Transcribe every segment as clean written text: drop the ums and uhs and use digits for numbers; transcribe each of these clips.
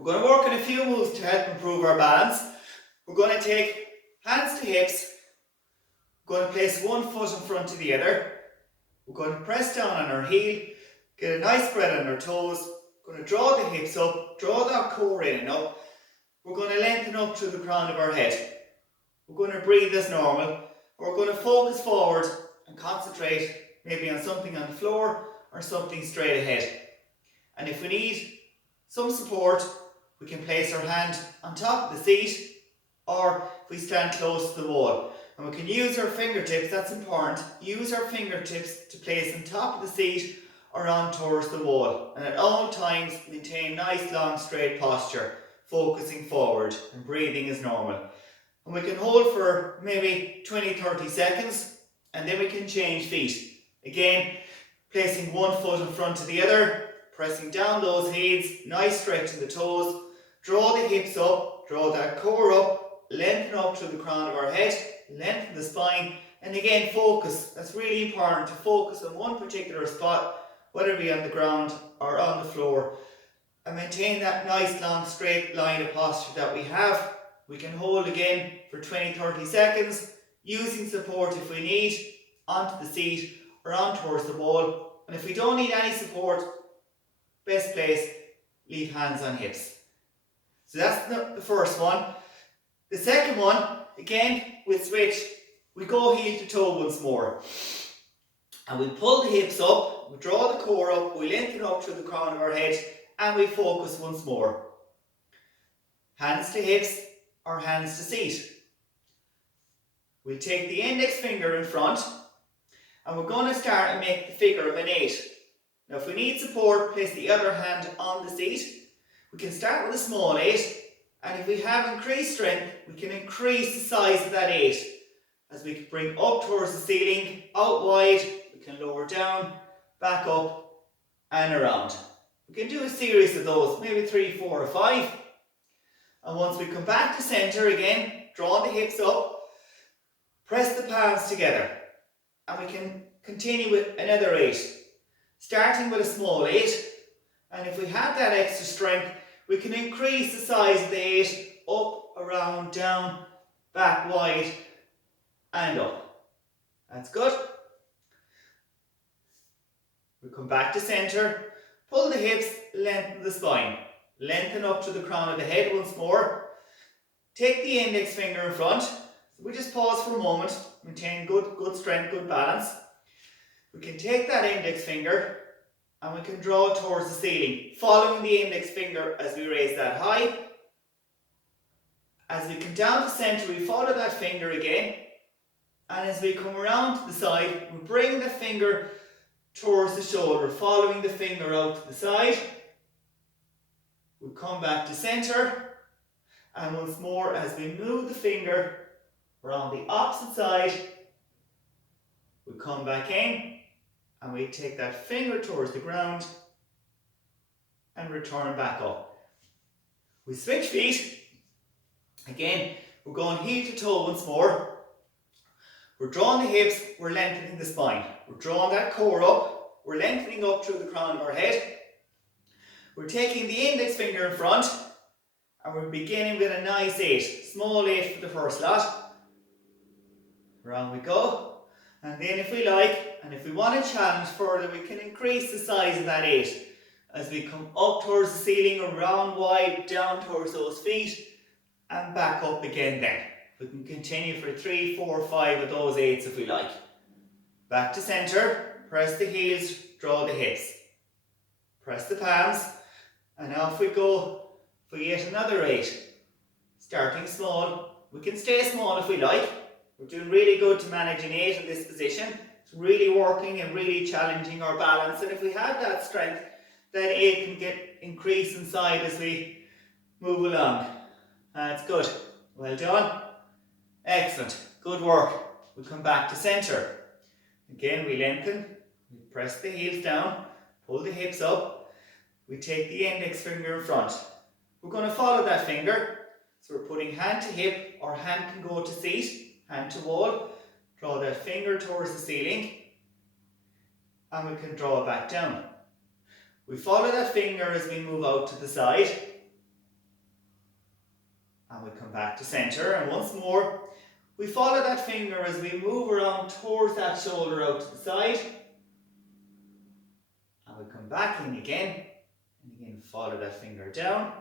We're going to work on a few moves to help improve our balance. We're going to take hands to hips. We're going to place one foot in front of the other. We're going to press down on our heel, get a nice spread on our toes. We're going to draw the hips up, draw that core in and up. We're going to lengthen up through the crown of our head. We're going to breathe as normal. We're going to focus forward and concentrate maybe on something on the floor or something straight ahead. And if we need some support, we can place our hand on top of the seat, or if we stand close to the wall. And we can use our fingertips, that's important, use our fingertips to place on top of the seat or on towards the wall. And at all times, maintain nice long straight posture, focusing forward and breathing as normal. And we can hold for maybe 20-30 seconds, and then we can change feet. Again, placing one foot in front of the other, pressing down those heels, nice stretch in the toes, draw the hips up, draw that core up, lengthen up through the crown of our head, lengthen the spine, and again focus. That's really important, to focus on one particular spot, whether it be on the ground or on the floor, and maintain that nice long straight line of posture that we have. We can hold again for 20-30 seconds, using support if we need, onto the seat or on towards the wall. And if we don't need any support, best place, leave hands on hips. So that's the first one. The second one, again, we'll switch. We go heel to toe once more. And we pull the hips up, we draw the core up, we lengthen up through the crown of our head, and we focus once more. Hands to hips or hands to seat. We'll take the index finger in front, and we're going to start and make the figure of an 8. Now if we need support, place the other hand on the seat. We can start with a small 8, and if we have increased strength, we can increase the size of that 8. As we bring up towards the ceiling, out wide, we can lower down, back up and around. We can do a series of those, maybe 3, 4 or 5. And once we come back to centre again, draw the hips up, press the palms together, and we can continue with another 8. Starting with a small 8, and if we have that extra strength, we can increase the size of the 8, up, around, down, back wide and up. That's good. We come back to centre, pull the hips, lengthen the spine, lengthen up to the crown of the head once more. Take the index finger in front. So we just pause for a moment, maintain good strength, good balance. We can take that index finger and we can draw towards the ceiling, following the index finger as we raise that high. As we come down to centre, we follow that finger again, and as we come around to the side, we bring the finger towards the shoulder, following the finger out to the side. We come back to centre, and once more as we move the finger around the opposite side, we come back in and we take that finger towards the ground and return back up. We switch feet. Again, we're going heel to toe once more. We're drawing the hips, we're lengthening the spine. We're drawing that core up, we're lengthening up through the crown of our head. We're taking the index finger in front, and we're beginning with a nice 8. Small 8 for the first lot. Around we go. And then if we like, and if we want to challenge further, we can increase the size of that 8. As we come up towards the ceiling, around wide, down towards those feet, and back up again then. We can continue for 3, 4, 5 of those 8s if we like. Back to centre, press the heels, draw the hips. Press the palms, and off we go for yet another 8. Starting small, we can stay small if we like. We're doing really good to manage an 8 in this position. It's really working and really challenging our balance, and if we have that strength, that 8 can get increased in size as we move along. That's good. Well done. Excellent. Good work. We come back to centre. Again, we lengthen. We press the heels down. Pull the hips up. We take the index finger in front. We're going to follow that finger. So we're putting hand to hip, or hand can go to seat, hand to wall. Draw that finger towards the ceiling. And we can draw it back down. We follow that finger as we move out to the side. And we come back to centre, and once more, we follow that finger as we move around towards that shoulder out to the side. And we come back in again, and again follow that finger down.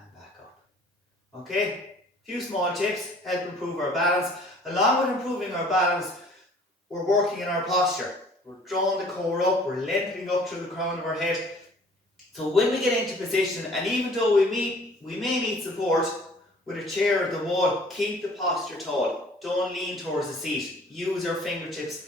And back up. Okay, a few small tips help improve our balance. Along with improving our balance, we're working in our posture. We're drawing the core up, we're lengthening up through the crown of our head. So when we get into position, and even though we may need support with a chair or the wall, keep the posture tall. Don't lean towards the seat. Use our fingertips